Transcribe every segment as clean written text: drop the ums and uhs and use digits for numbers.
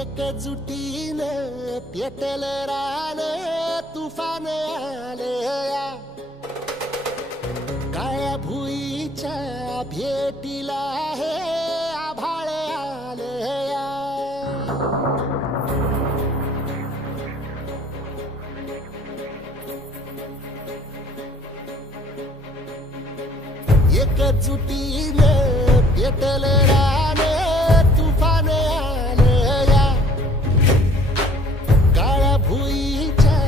एकजुटीनं पेटल रान तुफान आलया काळ्या भुईच्या भेटीला हे आभाळ आलया एकजुटीनं पेटल रान तुफान आलया काळ्या भुईच्या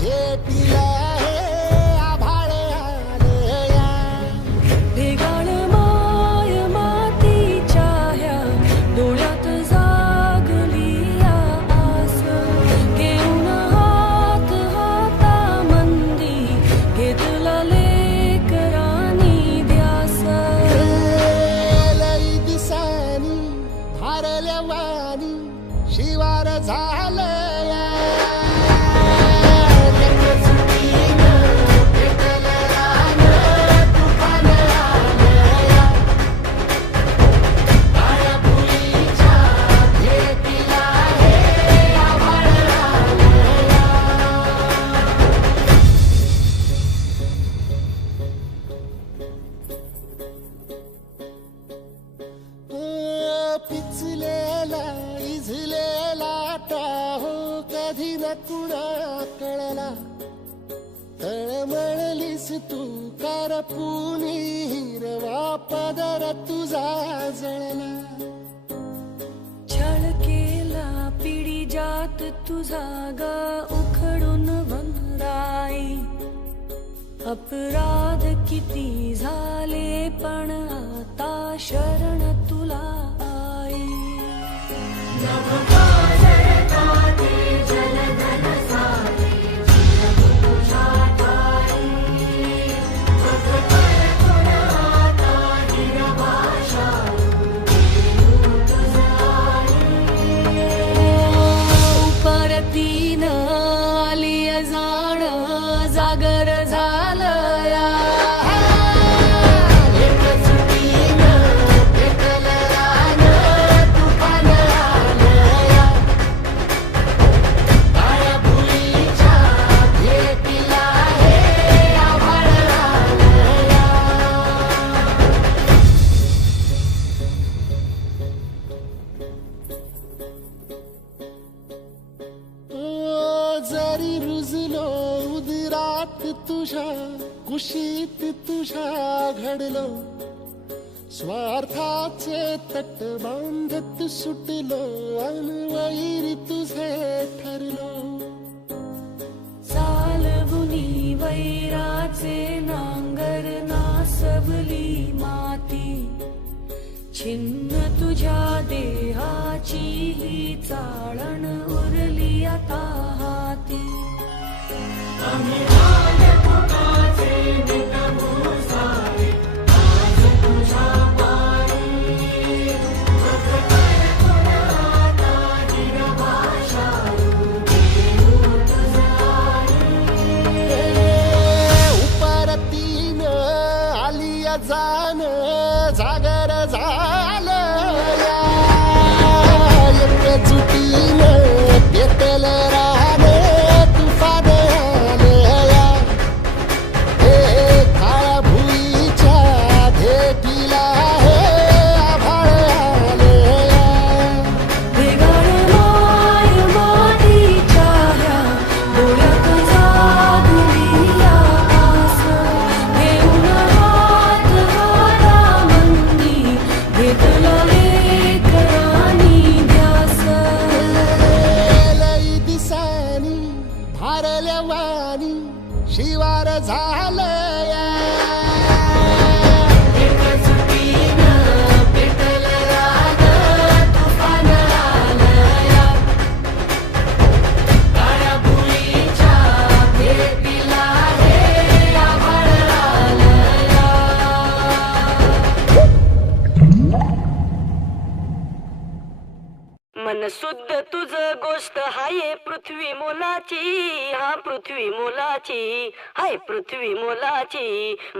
भेटीला हे आभाळ आलया ढेगाळ माय मातीच्या ह्या डोळ्यात जागली या आस घेऊन हात हातामंदी घेतला लेकरांनी ध्यास लई दिसानी भारल्या वाणी शिवार झालया एकजुटीनं पेटल रान तुफान आलया काळ्या भुईच्या भेटीला हे आभाळ आलया पिचलेला इझलेला टाहो कधी न कुणा कळला तळमळलीस तू करपुनी हिरवा पदर तुझा जळला छळ केला पिढी जात तुझा ग उखडून वनराई अपराध किती झाले पण आता शरण तुला आई परतीन आली जाण जागर झालया एकजुटीनं पेटल रान तुफान आलया काळ्या भुईच्या भेटीला हे आभाळ आलया जरी रुजलो उदरात तुझ्या कुशीत तुझ्या घडलो स्वार्थाचे तट बांधत सुटलो अनवैरी तुझे ठरलो चालवुनी वैराचे नांगर नासवली माती छिन्न तुझ्या देहाची ही चाळण उरली आता हाती उपरतीनं आलिया जाण जागर झालया एकजुटीनं पेटल रान तुफान आलया हे काळ्या भुईच्या भेटीला हे आभाळ आलया ढेगाळ माय मातीच्या ह्या डोळ्यात जागली या आस घेऊन हात हातामंदी घेतला लेकरांनी ध्यास लई दिसानी भारल्या वाणी शिवार झालया एकजुटीनं पेटल रान तुफान आलया काळ्या भुईच्या भेटीला हे आभाळ आलया मन शुद्ध तुझ गोष्ट हाय पृथ्वी मोलाची, हा पृथ्वी मोलाची, हाय पृथ्वी मोलाची.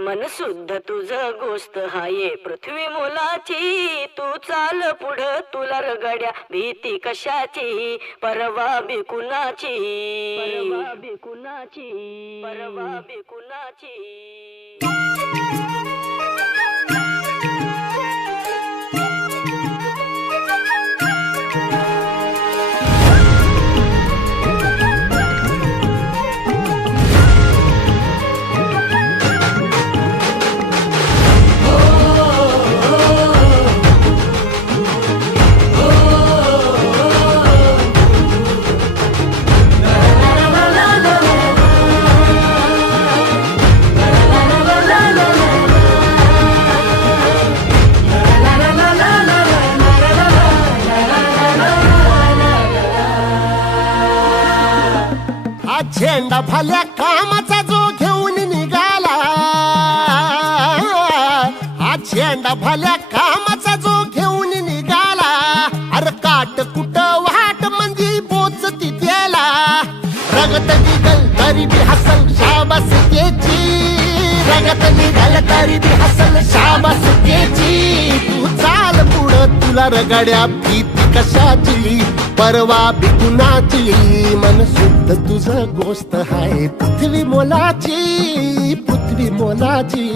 मन शुद्ध तुझ गोष्ट हाय पृथ्वी मोलाची. तू चाल पुढं तुला रगड्या भीती कशाची, परवा बी कुणाची, परवा बी कुणाची, परवा बी कुणाची. झेंडा भल्या कामाचा जो घेऊन निघाला, हा झेंडा भल्या कामाचा जो घेऊन निघाला. अरे काट कुट वाट मंदी बोचती त्याला, रगत निघल तरी बी हसल शाबास त्याची, रगत निघल तरी बी हसल शाबास त्याची. तू चाल पुढं तुला रगड्या भीती कशाची, परवा बी कुणाची. मन शुद्ध तुझ गोष्ट हाय पृथ्वी मोलाची, पृथ्वी मोलाची,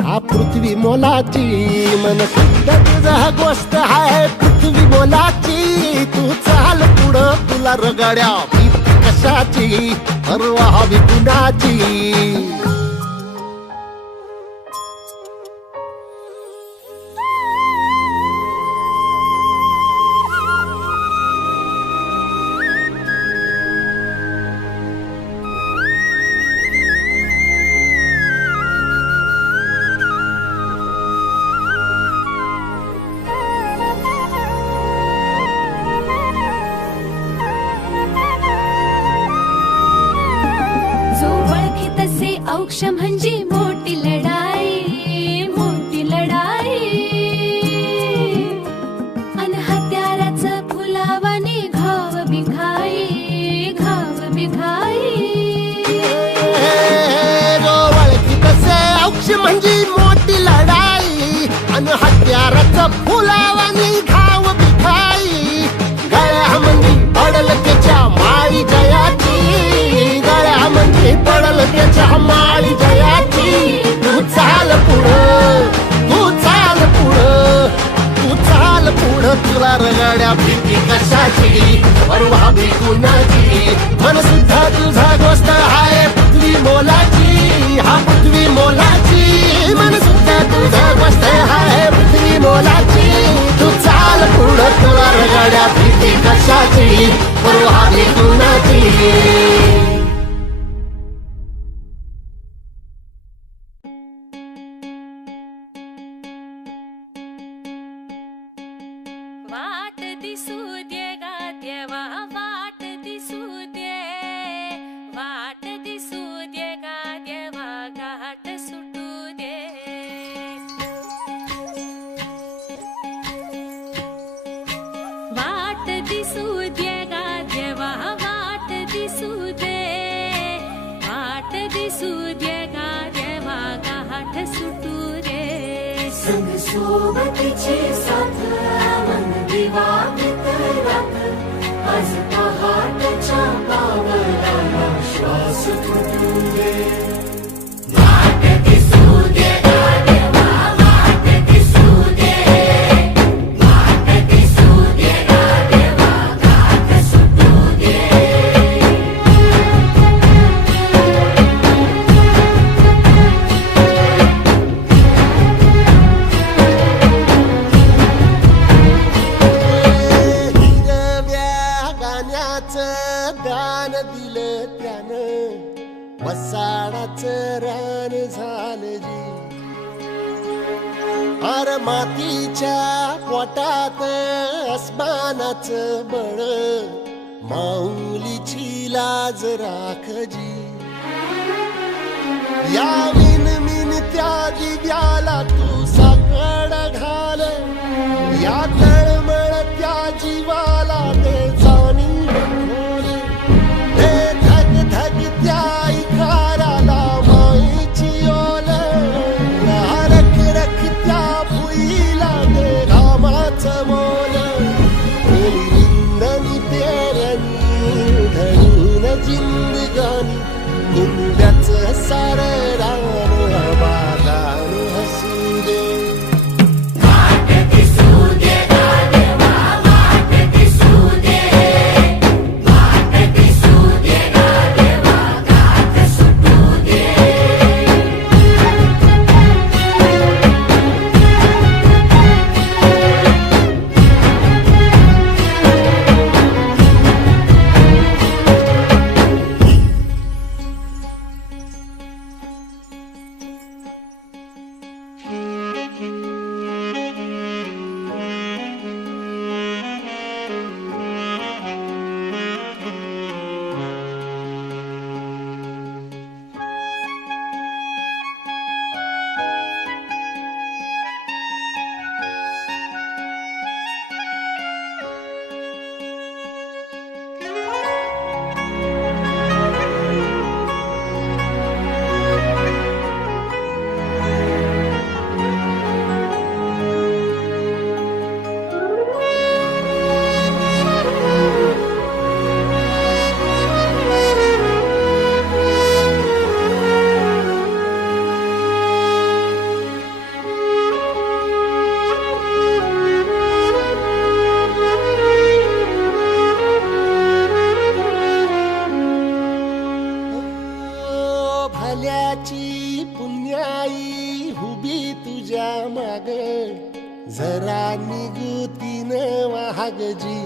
हा पृथ्वी मोलाची. मन शुद्ध तुझ गोष्ट हाय पृथ्वी मोलाची. तू चाल पुढं तुला रगड्या भीती कशाची, परवा बी कुणाची. औक्ष म्हणजे मोठी लढाई, मोठी लढाई. अन हत्याराचं फुलावानी घाव बिघाई, घाव बिघाई. ओळखी तसे औक्ष म्हणजे मोठी लढाई, अन हत्याराचं फुलावानी घाव बिघाई. गळ्यामध्ये पडल त्याच्या माळी जयाची, गळ्यामध्ये पडल त्याच्या माळी जयाची. तू चाल पुढं, तू चाल पुढं, तू चाल पुढं तुला रगड्या भीती कशाची, परवा बी कुणाची. मन सुद्धा तुझा गोष्ट हाय पृथ्वी मोलाची, हा पृथ्वी मोलाची. मन सुद्धा तुझा गोष्ट हाय पृथ्वी मोलाची. तू चाल पुढं तुला रगड्या भीती कशाची, परवा बी कुणाची. वाट दिसू दे गा देवा, वाट दिसू दे, वाट दिसू दे गा देवा, घाट सुटू दे. वाट दिसू दे गा देवा, वाट दिसू दे, वाट दिसू दे गा देवा, घाट सुटू दे. संग सोबतीची साथ मन दिवा मित्रात, आज पहाटच्या पावलाला श्वास फुटू दे. वाट दिसू दे गा देवा, वाट दिसू दे, वाट दिसू दे गा देवा, घाट सुटू दे. दान दिलं त्यानं, वसाडाचं रान झालं जी. अर मातीच्या पोटात अस्मानाचं बळ, माऊलीची लाज राख जी. या विन त्या दिव्याला तू साकड घाल, या तळमळ त्या जीवाला सार रान आबादान हसू दे. भल्याची पुण्याई हुबी तुझ्या माग जरा निगुतीन वाहगजी.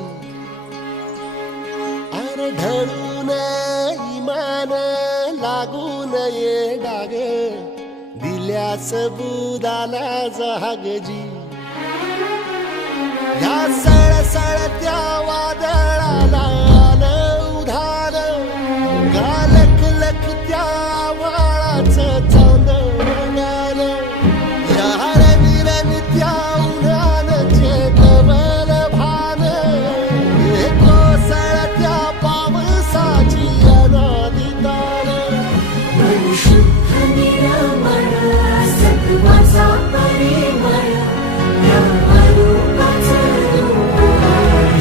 अरे ढळून इमान लागून ये डाग दिल्या सबुदाला जहागजी. या सळसळत्या वादळाला उधार गालक लख त्या वाळाचं चांदण या रविरवित्या उन्हानचे कमल भान कोसळत्या पावसाची अनादितान. शुद्ध निरामय सत्वाचा परिमय या रूपाचं रूप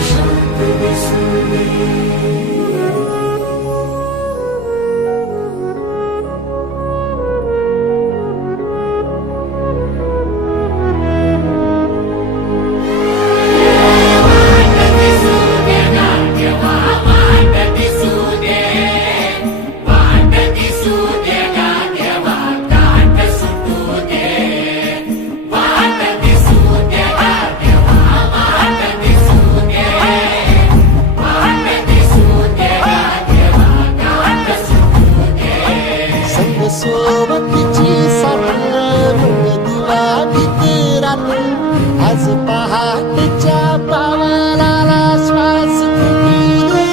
शांत दिसू दे. सोबतीची साथ दिवा भितरात आज पहाटेच्या पावलाला श्वास फुटू दे.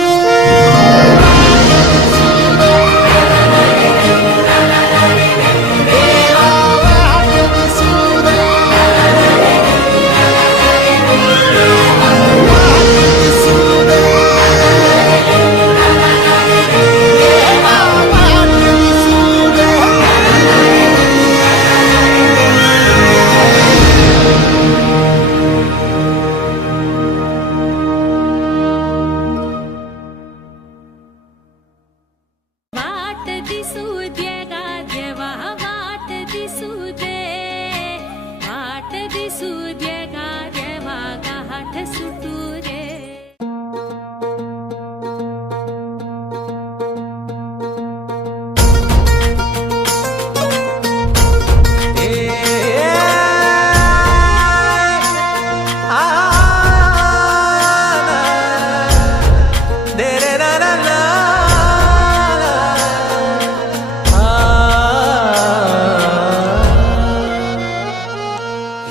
देवाला हात दिसू दे. देवाला हात दिसू दे. देवाला हात दिसू दे. वाट दिसू दे गा देवा वाट दिसू दे. वाट दिसू दे गा देवा गाठ सुटू दे.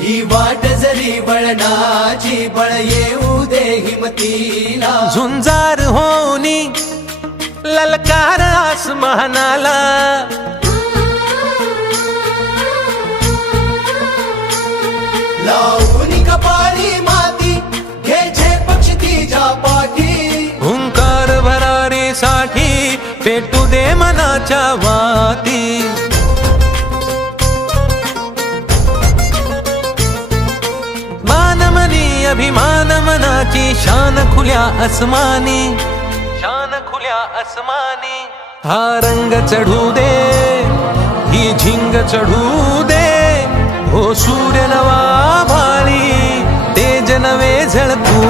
ही वाट जरी बळणाची बळ येऊ दे हिमतीला. झुंजार होनी ललकार आसमानाला. लावून कपाळी माती घे झेपक्ष तिच्या पाठी. हुंकार भरारीसाठी पेटू दे मनाच्या वाती. मानमनी अभिमान मनाची शान खुल्या आसमानी. शान खुल्या आसमानी. हा रंग चढू दे, ही झिंग चढू दे, हो सूर्य नवा भाळी तेज नवे झळकू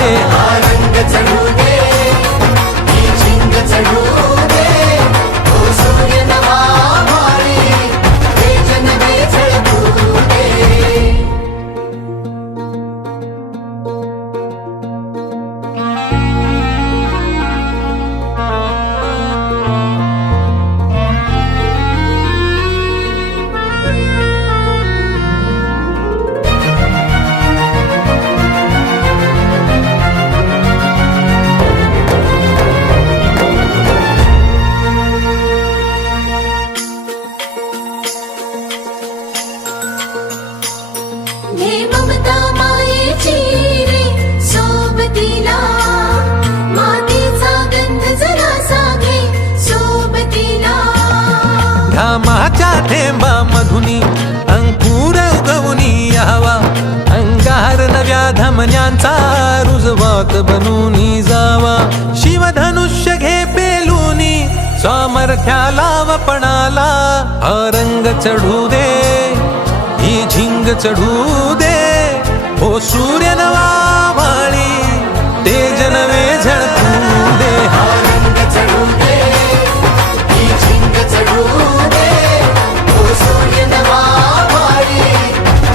दे. हा रंग चढू दे, ही झिंग चढू दे, हो सूर्य नवा भाळी तेज नवे झळकू दे. हे ममता मायेची रे सोबतीला, मातीचा गंध जरासा घे सोबतीला. घामाच्या थेंबा मधुनी अंकुर उगवूनी यावा, अंगार नव्या धमन्यांचा रुजवात बनूनी जावा. शिवधनुष्य घे पेलूनी सामर्थ्याला वपणाला, हा रंग चढू दे, ही झिंग चढू दे, हो सूर्य नवा भाळी तेज नवे झळकू दे. हा रंग चढू दे, ही झिंग चढू दे, हो सूर्य नवा भाळी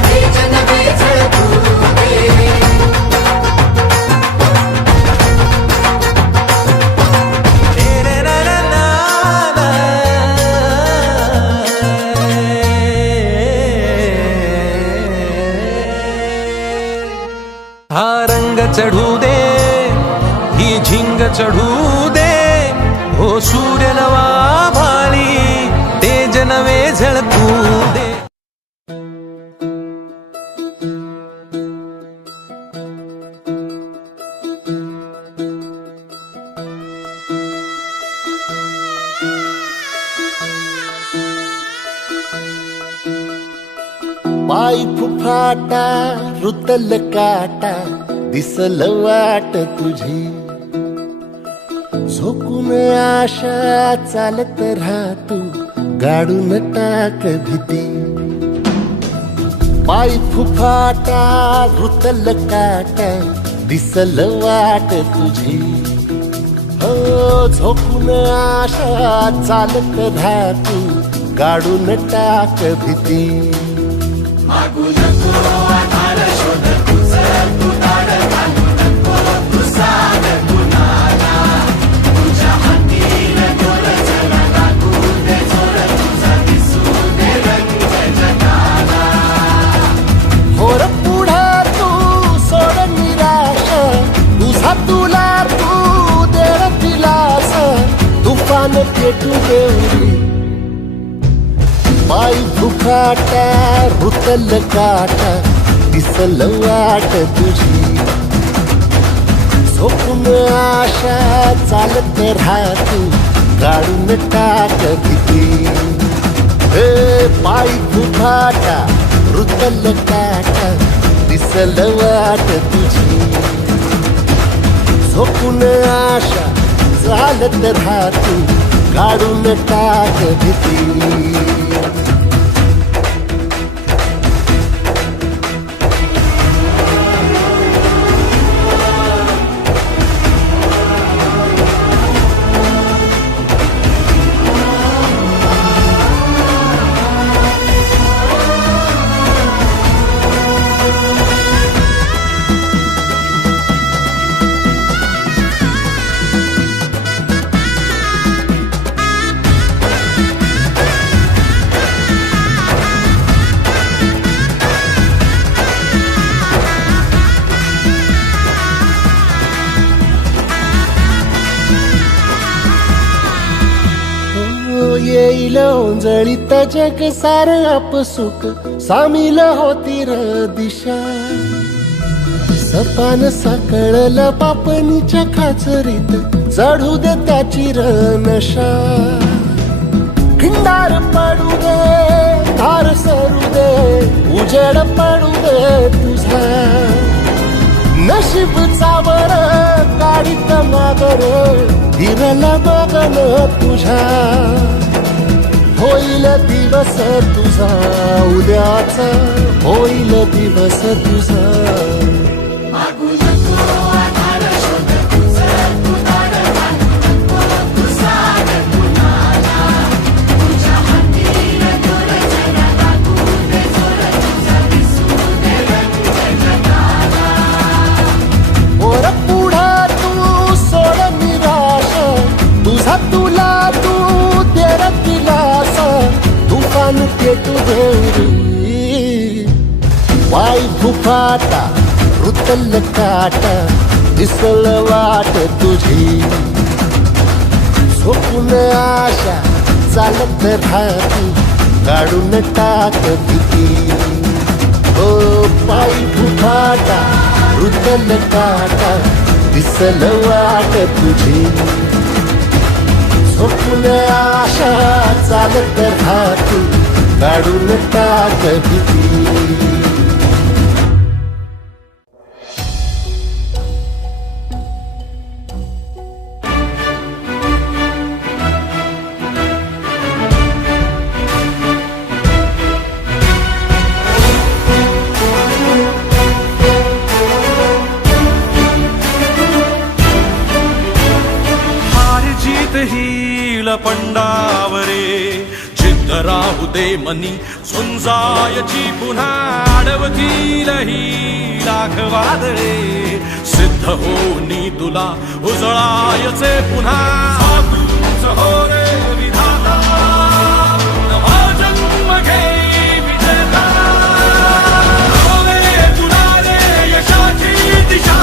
तेज नवे झळकू दे. हा रंग चढू दे, ही झिंग चढू दे, हो सूर्य नवा भाळी तेज नवे झळकू दे. पाय फुफाटा रुतल काटा दिसल वाट तुझी, झोकून आशा चालत राहतू गाडून टाक भीती. पाय फुफाटा रुतल काटा दिसल वाट तुझी, हो झोकून आशा चालत राहतू गाडून टाक भीती. मागू नको आधार शोध तुझं, तू दाड घालू नको, तू साध कुणाला. तुझ्या हातीन दोर जरा लागू दे जोर, तुझा दिसू दे रंग जगाला. होर पुढे तू सोड निराश, तुझा तुला तू देर दिलास, तुफान पेटू देऊरी. पाय फुफाटा रुतल काटा दिसल वाट तुझी, झोपून आशा चालत राहतू गाडून टाक भीती. हे पाय फुफाटा रुतल काटा दिसल वाट तुझी, झोपून आशा चालत राहतू गाडून टाक भीती. येईल ओंजळीत जग सार आपसुक, सामील होती र दिशा. सपान साकळल बापनीच्या खाचरीत, चढू दे त्याची र नशा. खिंडार पडू दे, धार सरू दे, उजेड पडू दे तुझा. नशीब चावर काढीत मागर, धीर मला बघन तुझ्या होईल दिवस तुझा उद्याचा होईल दिवस तुझा मागू नको आधार शोध तुझं तू दार घालू नको तू साध कुणाला तुझ्या हातीला दोर जरा लागू दे जोर तुझा दिसू दे रंग जगाला वर पुढा तू सोड निराश तुझा तुला तू तेर दिलास तुफान पेटू देरी वाई फुफाटा रुतल काटा दिसल वाट तुझी झोपून आशा चालत राहती काढून टाक भीती ओ पायी फुफाटा रुतल काटा दिसल वाट तुझी झोपून आशा चालत राहती काढून टाक भीती हार जीत हील पंडावरे जिद्द राहू दे मनी झुंजायची पुन्हा अडवतील ही लाख वादळे सिद्ध होनी तुला उजळायचे पुन्हा तूच हो रे विधाता नवा जन्म घे विजेता हो रे तुला रे यशाची दिशा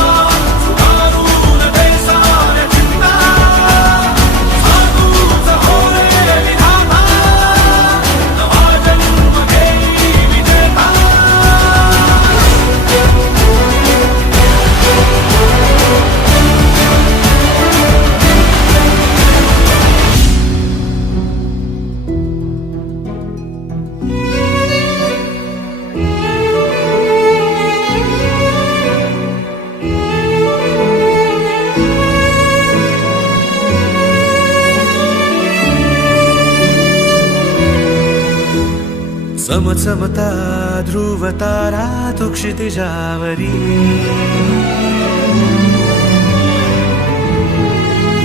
सुधारून दे साऱ्या चिंता तूच हो रे विधाता नवा जन्म घे विजेता चमचमता ध्रुव तारा तू क्षितिजावरी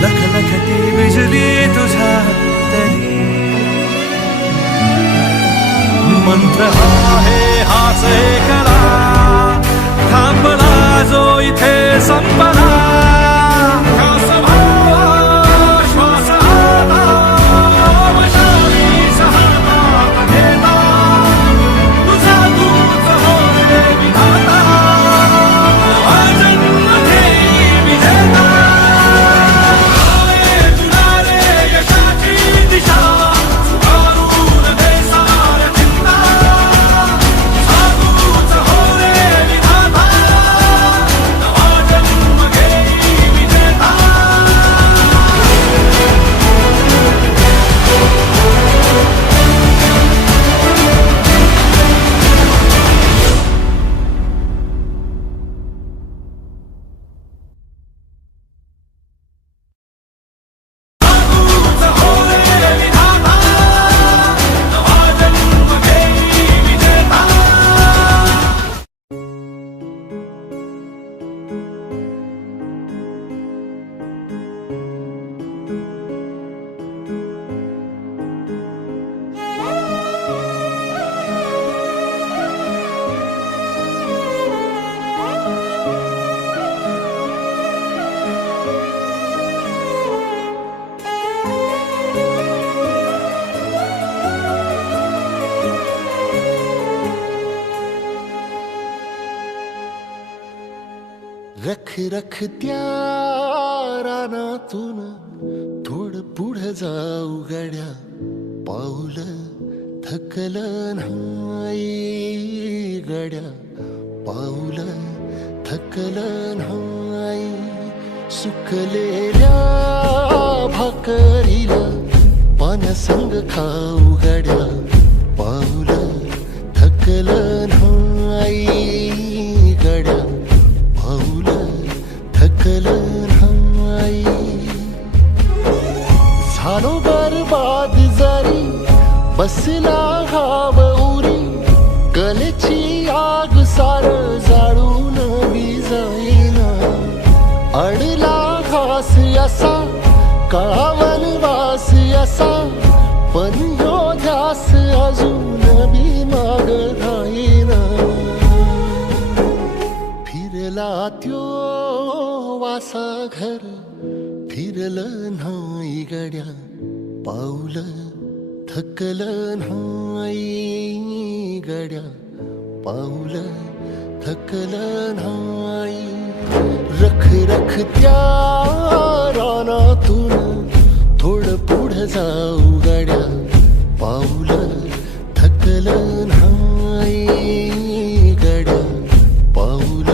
लखलखती बिजली तुझ्या तरी मंत्र आहे हाच एकला थांबला जो इथे संपला श्वास भावा, श्वास आता, वशाली सहातात घेता. तुझा तूच हो रे विधाता, नवा जन्म घेई विजेता. आहे तुला रे यशाची दिशा, सुधारून दे साऱ्या चिंता. तुझा तूच हो रे विधाता, नवा जन्म घेई विजेता. तूच हो रे विधाता, नवा जन्म घेई विजेता. रख रख त्या रानातून थोडं पुढं जाऊ गड्या, पाऊल थकलं नाही गड्या, पाऊल थकलं नाही. सुकलेल्या भाकरीला पाण्यासंग खाऊ गड्या, पाऊल थकलं नाही गड्या, पाऊल थकलं नाही. खास असा काळा वनवास असा पण यो ध्यास अजून बी माग राहीना फिरला त्यो वासा घर फिरलं नाही गड्या पाऊल थकलं नाही गड्या पाऊल थकलं नाही रख रख त्या रानातून थोडं पुढं जाऊ गड्या पाऊल थकलं नाही गड्या पाऊल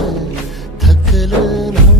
थकलं नाही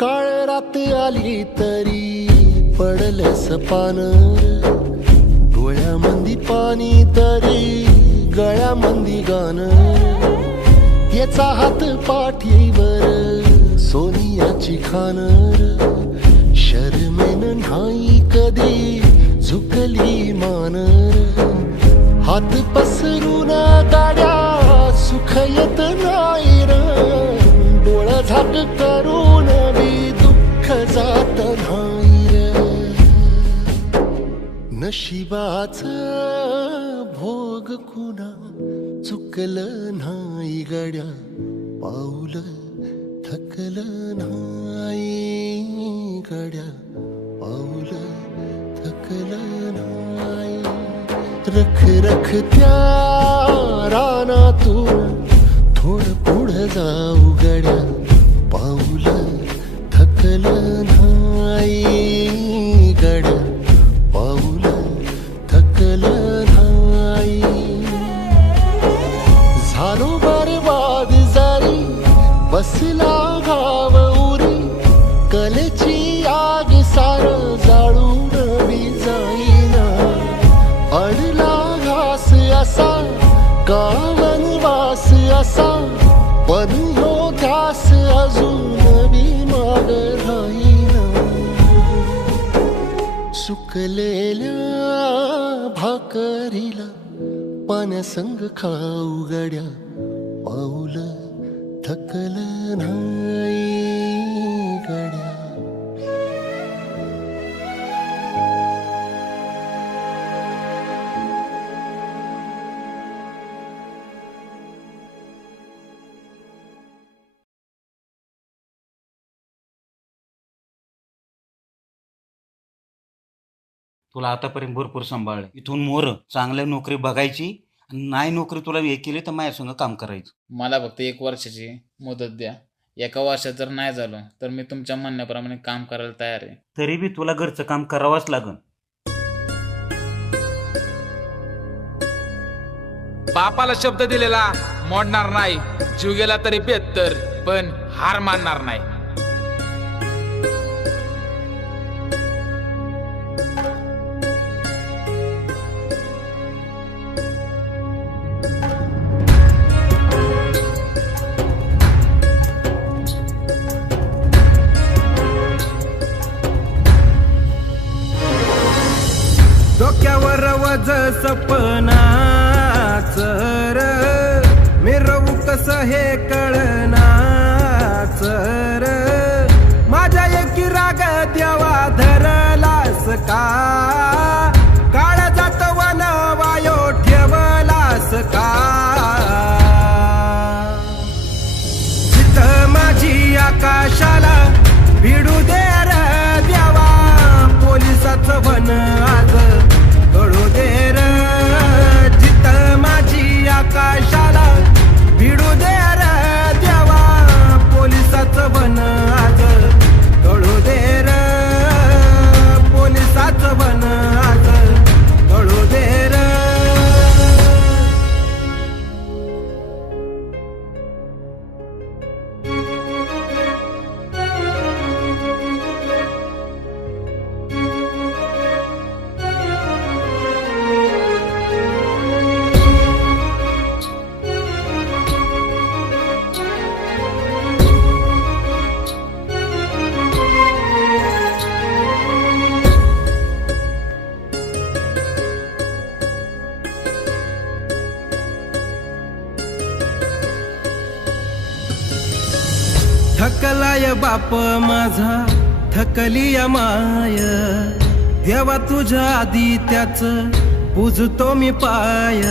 काळ रात आली तरी पडलंस पानर डोळ्यामंदी पाणी तरी गळ्यामंदी गाणं याचा हात पाठीवर सोनियाची खानर शर्मेन नाही कधी झुकली मानर हात पसरून गाड्या सुख येत नाही र डोळा झाक करून बी दुःख जात नाही र नशिबाच भोग कुणा चुकलं नाही गड्या पाऊल थकलं नाही गड्या पाऊल थकलं नाही रख रख त्या रानातून थोडं पुढं जाऊ गड्या पाऊल थकलं नाही गड्या पाऊल थकलं नाही झालो बरबाद जारी बसला गाव उरी कलेची आग सार जाळून बी जाईना अडला घास असा गावन वास असा पण हो ध्यास अजून बी माग राहीना सुकलेल्या भाकरीला पाण्यासंग खाऊ गड्या पाऊल थकलं नाही गड्या तुला आतापर्यंत भरपूर सांभाळलं इथून मोर चांगल्या नोकरी बघायची आणि नाही नोकरी तुला हे केली तर माझ्या संग काम करायचं. मला फक्त 1 वर्षाची मुदत द्या. 1 वर्षात जर नाही झालं तर मी तुमच्या म्हणण्याप्रमाणे काम करायला तयार आहे. तरी बी तुला घरचं काम करावंच लागन. बापाला शब्द दिलेला मोडणार नाही. जीव गेला तरी बेहत्तर, पण हार मानणार नाही. डोक्यावर वज सपनाच र मिरवू कसं हे कळनाच र माझ्या एकी राग देवा धरलास का काळ जात वन वायो ठेवलास का चित माझी आकाशाला भिडू दे र देवा पोलिसाचं वन आज कळू दे र जित माझी आकाशाला भिडू दे र देवा पोलिसाचं वन आज कळू दे र पोलिसाचं वन आज थकलाय बाप माझा थकली माय, देवा तुझ्या आधी त्याच पूजतो मी पाय.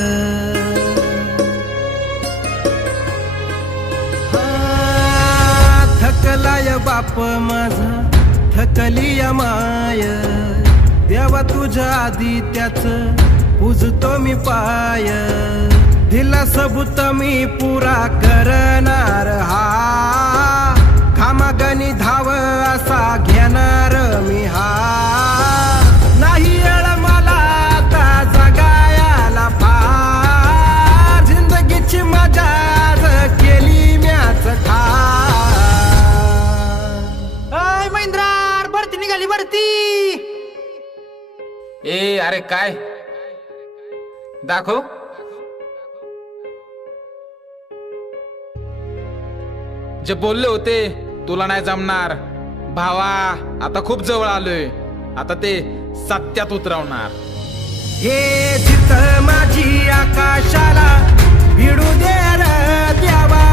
थकलाय बाप माझा थकली माय, देवा तुझ्या आधी त्याच पूजतो मी पाय. दिला सबूत मी पुरा करणार हा, खामागणी धाव असा घेणार मी हा. नाही येळ मला आता जगायला फार, जिंदगीची मजा आज केली म्याच ठार. महिंद्रा भरती निघाली भरती. ए अरे काय दाखव. जे बोलले होते तुला नाही जमणार भावा, आता खूप जवळ आलोय, आता ते सत्यात उतरवणार. हे जिथं माझी आकाशाला भिडू दे र द्यावा,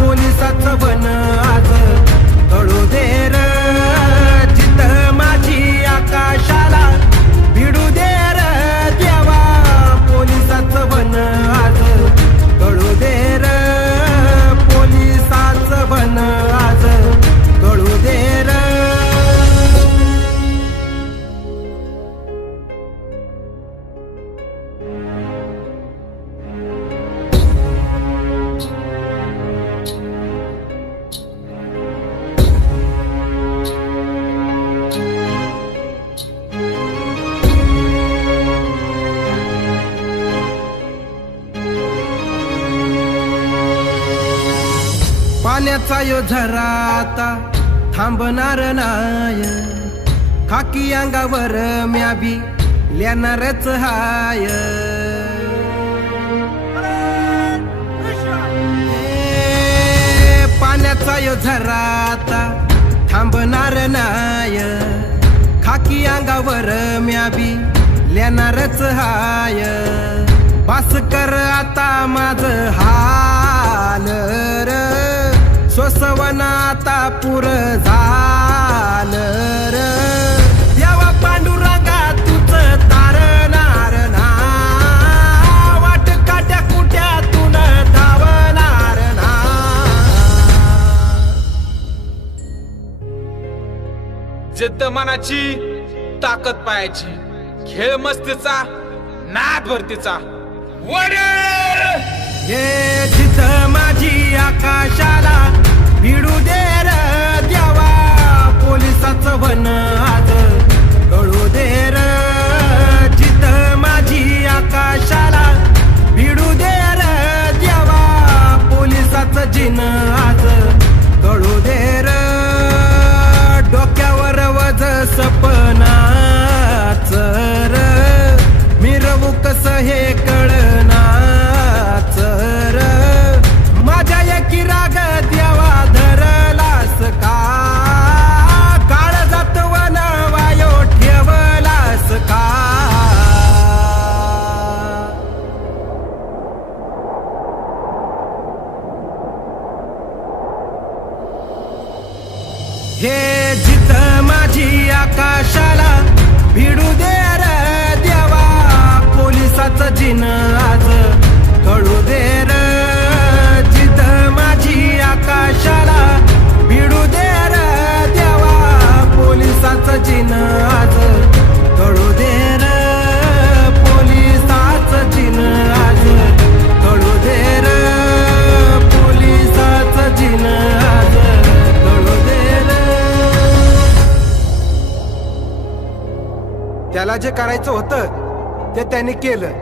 पोलिसाचं बन आज कळू दे र. जिथं माझी आकाशाला भिडू दे र द्यावा, पोलिसाचं बन आज कळू दे र. पोलिसाचं बन आज कळू दे र. पाण्याचा यो झरा आता थांबणार नाय, खाकी अंगावर म्या बी लेणारच हाय. पाण्याचा यो झरा आता थांबणार नाय, खाकी अंगावर म्या बी लेणारच हाय. बास कर आता माझ हाल र, सोसवन आता पुर झालं र. देवा पांडुरंगा तुझ तारणार ना, वाट काट्या कुट्यातून धावणार ना. जिद्द मनाची ताकद पायाची, खेळ मस्तीचा नाद भरतीचा. हे जिथं माझी आकाशाला भिडू दे र द्यावा, पोलिसाचं बन आज कळू दे र. जिथं माझी आकाशाला भिडू दे र द्यावा, पोलिसाचं जिन आज कळू दे र. डोक्यावर वज सपनाच र, मिरवू कसं हे कळनाच र. माझ्या एकी राग द्यावा धरलास का, काळजात वन वायो ठेवलास का. हे जिथं माझी आकाशाला भिडू दे र द्यावा, पोलिसाचं जिन आज कळू दे र. जिथं माझी आकाशाला भिडू दे र द्यावा, पोलिसाचं जिन आज कळू दे र. पोलिसाचं जिन आज कळू दे र. पोलिसाचं जिन आज कळू दे र. त्याला जे करायचं होतं ते त्यांनी केलं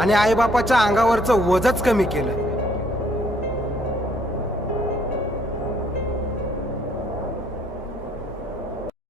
आणि आईबापाच्या अंगावरचं वजच कमी केलं.